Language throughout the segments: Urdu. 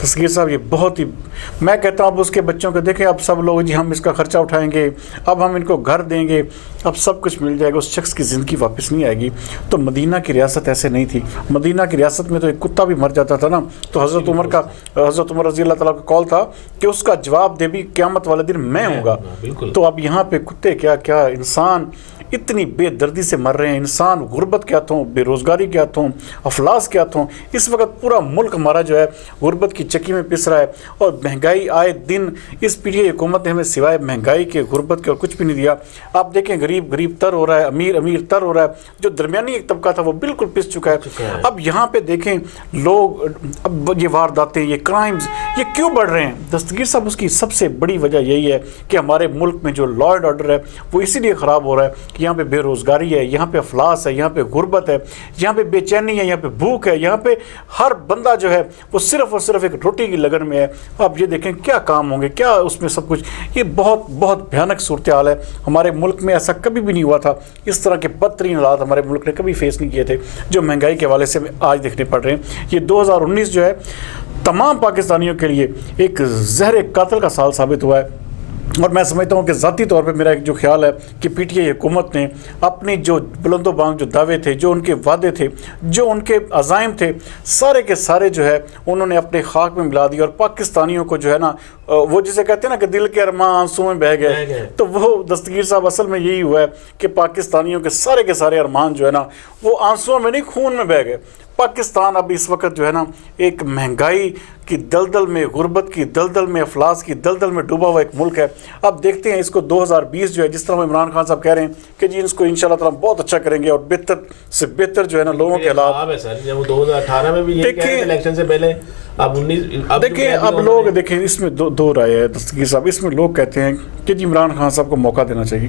دستگیر صاحب یہ بہت ہی، میں کہتا ہوں اب اس کے بچوں کو دیکھیں، اب سب لوگ جی ہم اس کا خرچہ اٹھائیں گے، اب ہم ان کو گھر دیں گے، اب سب کچھ مل جائے گا، اس شخص کی زندگی واپس نہیں آئے گی۔ تو مدینہ کی ریاست ایسے نہیں تھی، مدینہ کی ریاست میں تو ایک کتا بھی مر جاتا تھا نا، تو حضرت عمر رضی اللہ تعالیٰ کا قول تھا کہ اس کا جواب دے بھی قیامت والے دن میں ہوں گا۔ تو اب یہاں پہ کتے کیا انسان اتنی بے دردی سے مر رہے ہیں، انسان غربت کیا تھوں، بے روزگاری کیا تھوں، افلاس کیا تھوں۔ اس وقت پورا ملک ہمارا جو ہے غربت کی چکی میں پس رہا ہے، اور مہنگائی آئے دن اس پی ٹی آئی حکومت نے ہمیں سوائے مہنگائی کے، غربت کے اور کچھ بھی نہیں دیا۔ آپ دیکھیں غریب تر ہو رہا ہے، امیر تر ہو رہا ہے، جو درمیانی ایک طبقہ تھا وہ بالکل پس چکا ہے۔ اب یہاں پہ دیکھیں لوگ، اب یہ وارداتیں، یہ کرائمز، یہ کیوں بڑھ رہے ہیں؟ دستگیر صاحب اس کی سب سے بڑی وجہ یہی ہے کہ ہمارے ملک میں جو لا اینڈ آرڈر ہے وہ اسی لیے خراب ہو رہا ہے کہ یہاں پہ بے روزگاری ہے، یہاں پہ افلاس ہے، یہاں پہ غربت ہے، یہاں پہ بے چینی ہے، یہاں پہ بھوک ہے، یہاں پہ ہر بندہ جو ہے وہ صرف اور صرف ایک روٹی کی لگن میں ہے۔ آپ یہ دیکھیں کیا کام ہوں گے، کیا اس میں سب کچھ، یہ بہت بہت بھیانک صورتحال ہے۔ ہمارے ملک میں ایسا کبھی بھی نہیں ہوا تھا، اس طرح کے بدترین حالات ہمارے ملک نے کبھی فیس نہیں کیے تھے جو مہنگائی کے حوالے سے آج دیکھنے پڑ رہے ہیں۔ یہ 2019 جو ہے تمام پاکستانیوں کے لیے ایک زہر قاتل کا سال ثابت ہوا ہے، اور میں سمجھتا ہوں کہ ذاتی طور پہ میرا ایک جو خیال ہے کہ پی ٹی آئی حکومت نے اپنی جو بلند و بانگ جو دعوے تھے، جو ان کے وعدے تھے، جو ان کے عزائم تھے، سارے کے سارے جو ہے انہوں نے اپنے خاک میں ملا دیا، اور پاکستانیوں کو جو ہے نا وہ جسے کہتے ہیں نا کہ دل کے ارماں آنسوں میں بہہ گئے، تو وہ دستگیر صاحب اصل میں یہی ہوا ہے کہ پاکستانیوں کے سارے ارمان جو ہے نا وہ آنسوں میں نہیں خون میں بہہ گئے۔ پاکستان اب اس وقت جو ہے نا ایک مہنگائی کی دلدل میں، غربت کی دلدل میں، افلاس کی دلدل میں ڈوبا ہوا ایک ملک ہے۔ اب دیکھتے ہیں اس کو 2020 جو ہے، جس طرح وہ عمران خان صاحب کہہ رہے ہیں کہ جی اس کو انشاءاللہ تعالیٰ بہت اچھا کریں گے اور بہتر سے بہتر جو ہے نا لوگوں کے حالات، جب وہ 2018 میں بھی یہ کہہ رہے تھے الیکشن سے پہلے، اب 19 دیکھیں اب لوگ دیکھیں اس میں دو رائے ہے دستگیر صاحب۔ اس میں لوگ کہتے ہیں کہ جی عمران خان صاحب کو موقع دینا چاہیے۔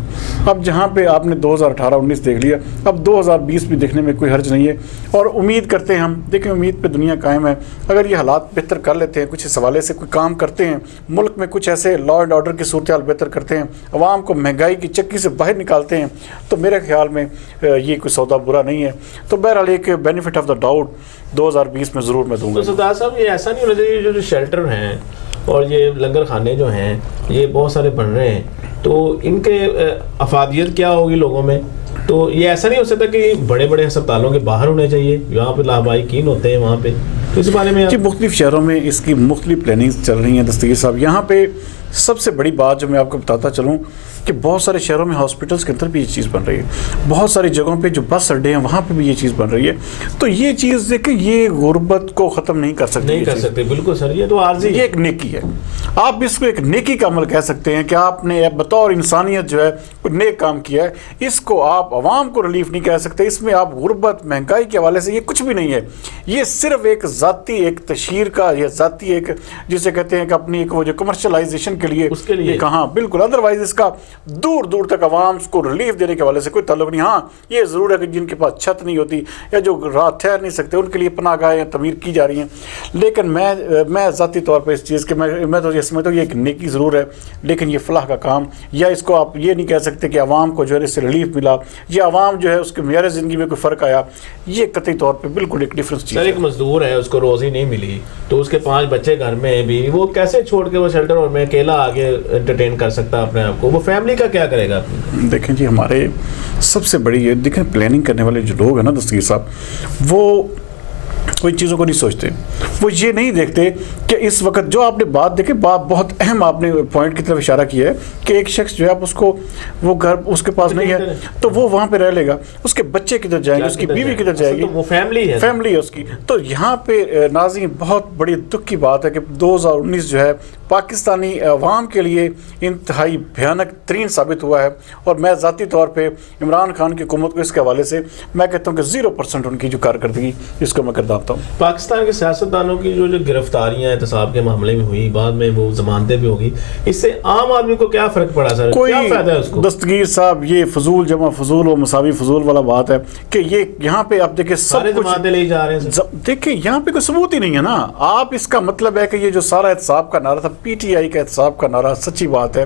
اب جہاں پہ آپ نے 2018-19 دیکھ لیا، اب 2020 بھی دیکھنے میں کوئی حرج نہیں ہے، اور امید کرتے ہیں ہم، دیکھیں امید پہ دنیا قائم ہے۔ اگر یہ حالات بہتر کر لیتے ہیں، کچھ اس حوالے سے کوئی کام کرتے ہیں، ملک میں کچھ ایسے لا اینڈ آرڈر کی صورتحال بہتر کرتے ہیں، عوام کو مہنگائی کی چکی سے باہر نکالتے ہیں، تو میرے خیال میں یہ کوئی سودا برا نہیں ہے۔ تو بہرحال ایک بینیفٹ آف دا ڈاؤٹ 2020 میں ضرور میں دوں گا۔ تو سردار صاحب یہ ایسا نہیں ہونا چاہیے، جو شیلٹر ہیں اور یہ لنگر خانے جو ہیں یہ بہت سارے بن رہے ہیں، تو ان کے افادیت کیا ہوگی لوگوں میں؟ تو یہ ایسا نہیں ہو سکتا کہ بڑے بڑے ہسپتالوں کے باہر ہونے چاہیے، جہاں پہ لابائقین ہوتے ہیں وہاں پہ؟ تو اس بارے میں جی مختلف شہروں میں اس کی مختلف پلاننگز چل رہی ہیں دستگیر صاحب۔ یہاں پہ سب سے بڑی بات جو میں آپ کو بتاتا چلوں کہ بہت سارے شہروں میں ہاسپٹلس کے اندر بھی یہ چیز بن رہی ہے، بہت ساری جگہوں پہ جو بس اڈے ہیں وہاں پہ بھی یہ چیز بن رہی ہے۔ تو یہ چیز دیکھیں، یہ غربت کو ختم نہیں کر سکتے، بالکل سر، یہ تو عارضی، یہ ایک نیکی ہے۔ آپ اس کو ایک نیکی کا عمل کہہ سکتے ہیں کہ آپ نے بطور انسانیت جو ہے کوئی نیک کام کیا ہے۔ اس کو آپ عوام کو ریلیف نہیں کہہ سکتے، اس میں آپ غربت مہنگائی کے حوالے سے یہ کچھ بھی نہیں ہے۔ یہ صرف ایک ذاتی ایک تشہیر کا، یا ذاتی ایک جسے کہتے ہیں کہ اپنی ایک وہ جو کمرشلائزیشن کے لیے کہاں، بالکل ادروائز اس کا دور دور تک عوام کو ریلیف دینے کے حوالے سے کوئی تعلق نہیں۔ ہاں یہ ضرور ہے کہ جن کے پاس چھت نہیں ہوتی یا جو رات ٹھہر نہیں سکتے ان کے لیے پناہ گاہیں تعمیر کی جا رہی ہیں، لیکن میں ذاتی طور پہ اس چیز کے میں تو یہ سمجھتا ہوں یہ ایک نیکی ضرور ہے، لیکن یہ فلاح کا کام، یا اس کو آپ یہ نہیں کہہ سکتے کہ عوام کو جو ہے اس سے ریلیف ملا یا عوام جو ہے اس کے معیار زندگی میں کوئی فرق آیا۔ یہ قطعی طور پہ بالکل ایک ڈفرینس چیز ہے۔ ایک مزدور ہے، اس کو روزی نہیں ملی تو اس کے 5 بچے گھر میں ہیں، بیوی، وہ کیسے چھوڑ کے وہ شیلٹر اور میں اکیلا آگے انٹرٹین کر سکتا اپنے آپ کو؟ وہ فیملی کا کیا کرے گا؟ دیکھیں جی ہمارے سب سے بڑی یہ دیکھیں پلاننگ کرنے والے جو لوگ ہیں نا دستگیر صاحب، وہ کوئی چیزوں کو نہیں سوچتے، وہ یہ نہیں دیکھتے کہ اس وقت جو آپ نے بات دیکھیں، بہت اہم آپ نے پوائنٹ کی طرف اشارہ کیا ہے کہ ایک شخص جو ہے آپ اس کو، وہ گھر اس کے پاس نہیں ہے تو وہ وہاں پہ رہ لے گا، اس کے بچے کدھر جائیں گے، اس کی بیوی کدھر جائے گی، وہ فیملی ہے اس کی۔ تو یہاں پہ ناظرین بہت بڑی دکھ کی بات ہے کہ 2019 جو ہے پاکستانی عوام کے لیے انتہائی بھیانک ترین ثابت ہوا ہے، اور میں ذاتی طور پہ عمران خان کی حکومت کو اس کے حوالے سے میں کہتا ہوں کہ 0% ان کی جو کارکردگی اس کو میں کرداتا ہوں۔ پاکستان کے سیاستدانوں کی جو گرفتاریاں احتساب کے معاملے میں ہوئی، بعد میں وہ ضمانتیں بھی ہوگی، اس سے عام آدمی کو کیا فرق پڑا سر؟ کیا فائدہ ہے اس کو؟ دستگیر صاحب یہ فضول جمع فضول و مساوی فضول والا بات ہے کہ یہ یہاں پہ آپ دیکھیں سب کچھ ضمانتیں لے جا رہے ہیں، دیکھیں یہاں پہ کوئی ثبوت ہی نہیں ہے نا۔ آپ اس کا مطلب ہے کہ یہ جو سارا احتساب کا نعرہ تھا، پی ٹی آئی کا احتساب کا نعرہ، سچی بات ہے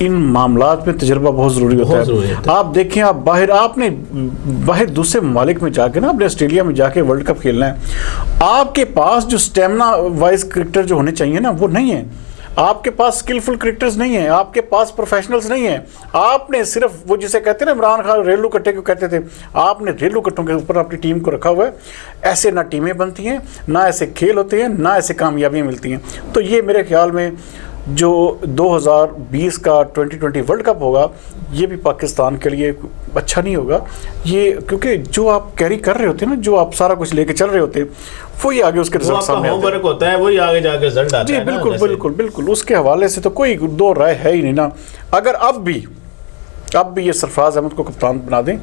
ان معاملات میں تجربہ بہت ضروری ہوتا ہے. آپ دیکھیں آپ باہر دوسرے ممالک میں جا کے نا، اپنے آسٹریلیا میں جا کے ورلڈ کپ کھیلنا ہے، آپ کے پاس جو اسٹیمنا وائز کرکٹر جو ہونے چاہیے نا وہ نہیں ہے. آپ کے پاس اسکلفل کرکٹرز نہیں ہیں، آپ کے پاس پروفیشنلز نہیں ہیں. آپ نے صرف وہ جسے کہتے ہیں نا عمران خان ریلو کٹے کو کہتے تھے، آپ نے ریلو کٹوں کے اوپر اپنی ٹیم کو رکھا ہوا ہے. ایسے نہ ٹیمیں بنتی ہیں، نہ ایسے کھیل ہوتے ہیں، نہ ایسے کامیابیاں ملتی ہیں. تو یہ میرے خیال میں جو 2020 کا 2020 ورلڈ کپ ہوگا یہ بھی پاکستان کے لیے اچھا نہیں ہوگا. یہ کیونکہ جو آپ کیری کر رہے ہوتے ہیں نا، جو آپ سارا کچھ لے کے چل رہے ہوتے ہیں، وہی آگے اس کے رزلٹ سامنے آتے ہیں. ہوتا ہے وہی آگے جا کے رزلٹ آتا ہے. جی بالکل بالکل بالکل. اس کے حوالے سے تو کوئی دو رائے ہے ہی نہیں نا. اگر اب بھی یہ سرفراز احمد کو کپتان بنا دیں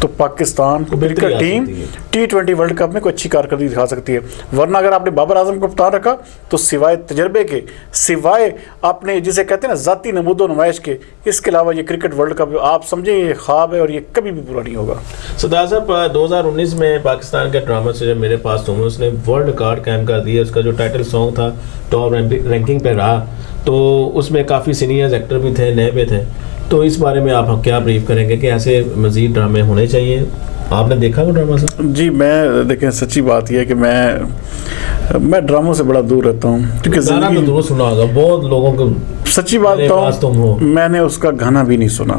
تو Pakistan cricket team T20 world cup میں کوئی اچھی کارکردگی دکھا سکتی ہے. ورنہ اگر آپ نے بابر اعظم کو کپتان رکھا تو سوائے تجربے کے، سوائے اپنے جسے کہتے ہیں نا ذاتی نمود و نمائش کے، اس کے علاوہ یہ کرکٹ ورلڈ کپ آپ سمجھیں یہ خواب ہے اور یہ کبھی بھی پورا نہیں ہوگا. سردار صاحب 2019 میں پاکستان کے ڈرامہ سے جب میرے پاس تم اس نے ورلڈ ریکارڈ قائم کر دیا. اس کا جو ٹائٹل سانگ تھا ٹاپ رینکنگ پہ رہا، تو اس میں کافی سینئرز ایکٹر بھی تھے، نئے بھی تھے. تو اس بارے میں آپ کیا بریف کریں گے کہ ایسے مزید ڈرامے ہونے چاہیے؟ آپ نے دیکھا وہ ڈرامہ سے؟ جی میں دیکھیں سچی بات یہ ہے کہ میں ڈراموں سے بڑا دور رہتا ہوں، کیونکہ زندگی تو ضرور سنا ہوگا بہت لوگوں کو. سچی بات تو میں نے اس کا گانا بھی نہیں سنا.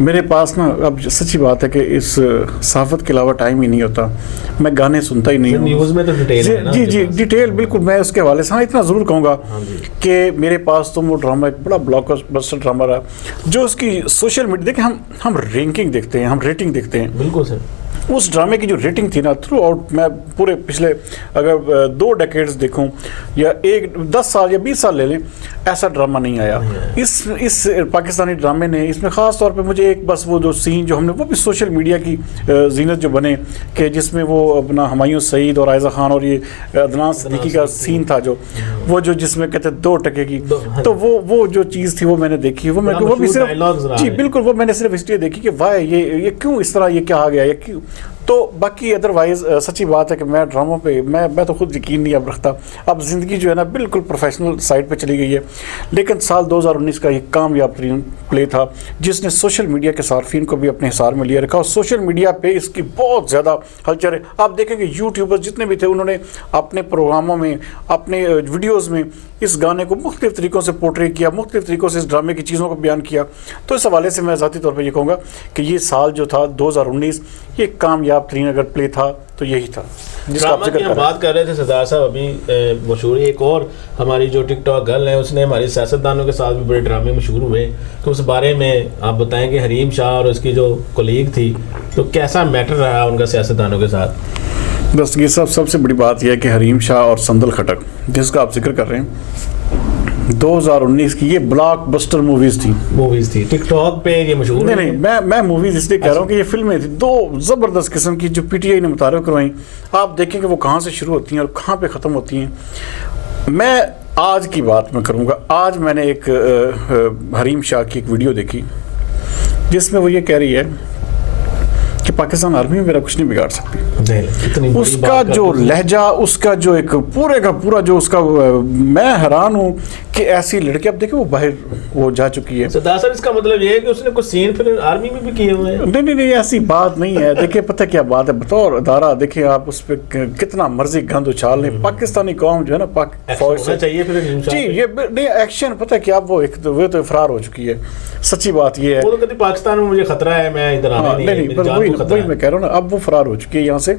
میرے پاس نا اب سچی بات ہے کہ اس صحافت کے علاوہ ٹائم ہی نہیں ہوتا، میں گانے سنتا ہی نہیں ہوں. نیوز میں تو ڈیٹیل ہے نا. جی ڈیٹیل بالکل. میں اس کے حوالے سے اتنا ضرور کہوں گا کہ میرے پاس تو وہ ڈرامہ ایک بڑا بلاک بسٹر ڈرامہ رہا جو اس کی سوشل میڈیا. دیکھیں ہم رینکنگ دیکھتے ہیں، ہم ریٹنگ دیکھتے ہیں. بالکل سر. اس ڈرامے کی جو ریٹنگ تھی نا تھرو آؤٹ، میں پورے پچھلے اگر 2 ڈیکیڈز دیکھوں یا 10 سال یا 20 سال لے لیں، ایسا ڈرامہ نہیں آیا. اس پاکستانی ڈرامے نے اس میں خاص طور پہ مجھے ایک بس وہ جو سین جو ہم نے وہ بھی سوشل میڈیا کی زینت جو بنے کہ جس میں وہ اپنا ہمایوں سعید اور عائزہ خان اور یہ عدنان صدیقی کا سین تھا جو جس میں کہتے 2 ٹکے کی، تو وہ جو چیز تھی وہ میں نے دیکھی. وہ بھی صرف جی بالکل وہ میں نے صرف اس لیے دیکھی کہ وائی یہ کیوں اس طرح یہ کیا آ گیا. تو باقی ادروائز سچی بات ہے کہ میں ڈراموں پہ میں تو خود یقین نہیں اب رکھتا. اب زندگی جو ہے نا بالکل پروفیشنل سائڈ پہ چلی گئی ہے. لیکن سال 2019 کا یہ کامیاب ترین پلے تھا جس نے سوشل میڈیا کے صارفین کو بھی اپنے حصار میں لیا رکھا، اور سوشل میڈیا پہ اس کی بہت زیادہ ہلچل ہے. آپ دیکھیں کہ یوٹیوبر جتنے بھی تھے انہوں نے اپنے پروگراموں میں، اپنے ویڈیوز میں اس گانے کو مختلف طریقوں سے پورٹری کیا، مختلف طریقوں سے اس ڈرامے کی چیزوں کو بیان کیا. تو اس حوالے سے میں ذاتی طور پہ یہ کہوں گا کہ یہ سال جو تھا 2019 یہ کامیاب ترین اگر پلے تھا تو یہی تھا جس کا آپ ذکر کر رہے ہیں. بات کر رہے تھے سردار صاحب ابھی مشہور ایک اور ہماری جو ٹک ٹاک گرل ہے اس نے ہماری سیاستدانوں کے ساتھ بھی بڑے ڈرامے مشہور ہوئے. تو اس بارے میں آپ بتائیں کہ حریم شاہ اور اس کی جو کولیگ تھی تو کیسا میٹر رہا ان کا سیاستدانوں کے ساتھ؟ دستگیر صاحب سب سے بڑی بات یہ ہے کہ حریم شاہ اور سندل خٹک جس کا آپ ذکر کر رہے ہیں 2019 کی یہ بلاک بسٹر موویز تھی. ٹک ٹاک پہ یہ مشہور نہیں میں موویز اس لیے کہہ رہا ہوں کہ یہ فلمیں تھیں 2 زبردست قسم کی جو PTI نے متعارف کروائیں. آپ دیکھیں کہ وہ کہاں سے شروع ہوتی ہیں اور کہاں پہ ختم ہوتی ہیں. میں آج کی بات میں کروں گا. آج میں نے ایک حریم شاہ کی ایک ویڈیو دیکھی جس میں وہ یہ کہہ رہی ہے کہ پاکستان آرمی میرا کچھ نہیں بگاڑ سکتی. اس کا جو لہجہ، اس کا جو ایک پورے کا پورا جو اس کا، میں حیران ہوں کہ ایسی لڑکی اب دیکھیں وہ باہر وہ جا چکی ہے. سردار صاحب اس کا مطلب یہ ہے کہ اس نے کچھ سین پھر آرمی میں بھی کیے ہوئے ہیں؟ نہیں ایسی بات نہیں ہے. دیکھیں پتہ کیا بات ہے، بطور ادارہ دیکھیں آپ اس پہ کتنا مرضی گند اچھال لیں. پاکستانی قوم جو ہے نا فوج سے چاہیے جی یہ نہیں ایکشن پتہ کیا وہ تو فرار ہو چکی ہے. سچی بات یہ ہے وہ تو کہتی پاکستان میں مجھے خطرہ ہے، میں ادھر آنے نہیں، وہی میں کہہ رہا ہوں نا. اب وہ فرار ہو چکی ہے یہاں سے.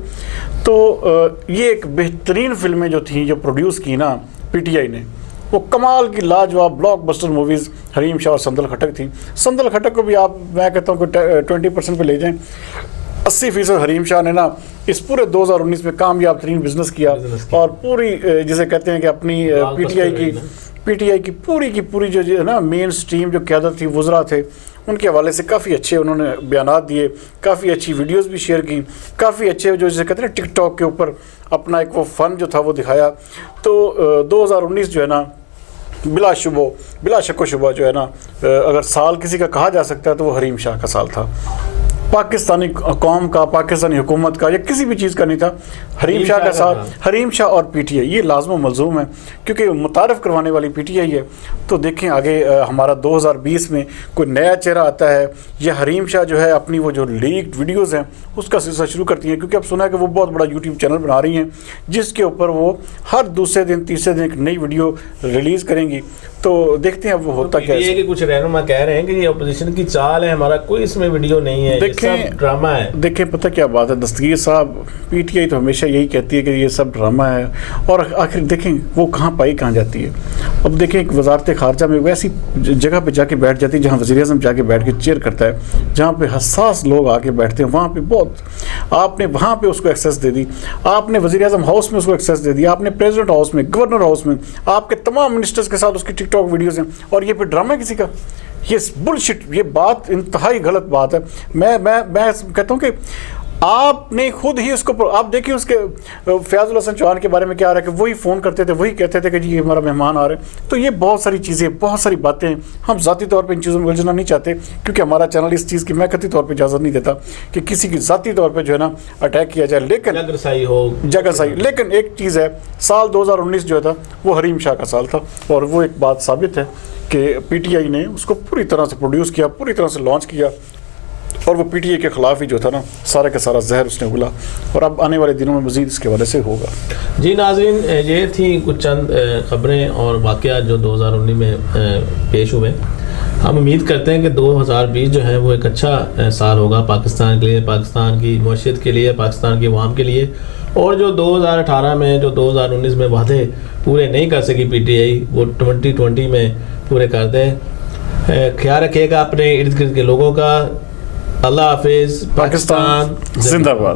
تو یہ ایک بہترین فلمیں جو تھیں جو پروڈیوس کی نا PTI نے، وہ کمال کی لاجواب block buster movies Hareem Shah اور سندل خٹک تھیں. سندل خٹک کو بھی آپ میں کہتا ہوں کہ 20% پہ لے جائیں. 80% حریم شاہ نے نا اس پورے 2019 میں کامیاب ترین بزنس کیا، اور پوری جسے کہتے ہیں کہ اپنی PTI کی پوری جو ہے نا مین سٹریم جو قیادت تھی، وزراء تھے، ان کے حوالے سے کافی اچھے انہوں نے بیانات دیے، کافی اچھی ویڈیوز بھی شیئر کی، کافی اچھے جو جسے کہتے ہیں ٹک ٹاک کے اوپر اپنا ایک وہ فن جو تھا وہ دکھایا. تو 2019 جو ہے نا بلا شک و شبہ جو ہے نا اگر سال کسی کا کہا جا سکتا ہے تو وہ حریم شاہ کا سال تھا. پاکستانی قوم کا، پاکستانی حکومت کا یا کسی بھی چیز کا نہیں تھا، حریم شاہ کا ساتھ، حریم شاہ اور پی ٹی آئی یہ لازم و ملزوم ہے، کیونکہ متعارف کروانے والی پی ٹی آئی ہے۔ تو دیکھیں آگے ہمارا 2020 میں کوئی نیا چہرہ آتا ہے، یا حریم شاہ جو ہے اپنی وہ جو لیکڈ ویڈیوز ہیں اس کا سلسلہ شروع کرتی ہیں، کیونکہ اب سنا ہے کہ وہ بہت بڑا یوٹیوب چینل بنا رہی ہیں جس کے اوپر وہ ہر دوسرے دن تیسرے دن ایک نئی ویڈیو ریلیز کریں گی۔ تو دیکھتے ہیں اب وہ ہوتا کیا ہے۔ کہ کچھ رہنما کہہ رہے ہیں کہ یہ اپوزیشن کی چال ہے، ہمارا کوئی اس میں ویڈیو نہیں ہے، یہ سب ڈرامہ ہے۔ دیکھیں پتہ کیا بات ہے دستگیر صاحب، پی ٹی آئی تو ہمیشہ یہی کہتی ہے کہ یہ سب ڈرامہ ہے، اور آخر دیکھیں وہ کہاں پائی کہاں جاتی ہے۔ اب دیکھیں ایک وزارت خارجہ میں ویسی جگہ پہ جا کے بیٹھ جاتی ہے جہاں وزیر اعظم جا کے بیٹھ کے چیئر کرتا ہے، جہاں پہ حساس لوگ آ کے بیٹھتے ہیں، وہاں پہ بہت آپ نے وہاں پہ اس کو ایکسیس دے دی، آپ نے وزیر اعظم ہاؤس میں اس کو ایکسیس دے دی، آپ نے پریزیڈنٹ ہاؤس میں، گورنر ہاؤس میں، آپ کے تمام منسٹرز کے ساتھ اس کی ٹک ٹاک ویڈیوز ہیں، اور یہ پھر ڈرامہ کسی کا؟ یہ بلشٹ، یہ بات انتہائی غلط بات ہے۔ میں کہتا ہوں کہ آپ نے خود ہی اس کو، آپ دیکھیں اس کے فیاض الحسن چوہان کے بارے میں کیا آ رہا ہے کہ وہی فون کرتے تھے، وہی کہتے تھے کہ جی ہمارا مہمان آ رہے ہیں۔ تو یہ بہت ساری چیزیں، بہت ساری باتیں، ہم ذاتی طور پہ ان چیزوں میں الجھنا نہیں چاہتے، کیونکہ ہمارا چینل اس چیز کی میں قطعی طور پہ اجازت نہیں دیتا کہ کسی کی ذاتی طور پہ جو ہے نا اٹیک کیا جائے۔ لیکن جگہ صحیح، لیکن ایک چیز ہے، سال 2019 جو تھا وہ حریم شاہ کا سال تھا، اور وہ ایک بات ثابت ہے کہ پی ٹی آئی نے اس کو پوری طرح سے پروڈیوس کیا، پوری طرح سے لانچ کیا، اور وہ پی ٹی آئی کے خلاف ہی جو تھا نا سارا کا سارا زہر اس نے اگلا، اور اب آنے والے دنوں میں مزید اس کے حوالے سے ہوگا۔ جی ناظرین، یہ تھیں کچھ چند خبریں اور واقعات جو 2019 میں پیش ہوئے۔ ہم امید کرتے ہیں کہ 2020 جو ہے وہ ایک اچھا سال ہوگا پاکستان کے لیے، پاکستان کی معیشت کے لیے، پاکستان کی عوام کے لیے، اور جو 2018 میں، جو 2019 میں وعدے پورے نہیں کر سکی پی ٹی آئی، وہ 2020 میں پورے کر دیں۔ خیال رکھیے گا اپنے ارد گرد کے لوگوں کا۔ اللہ حافظ۔ پاکستان زندہ باد۔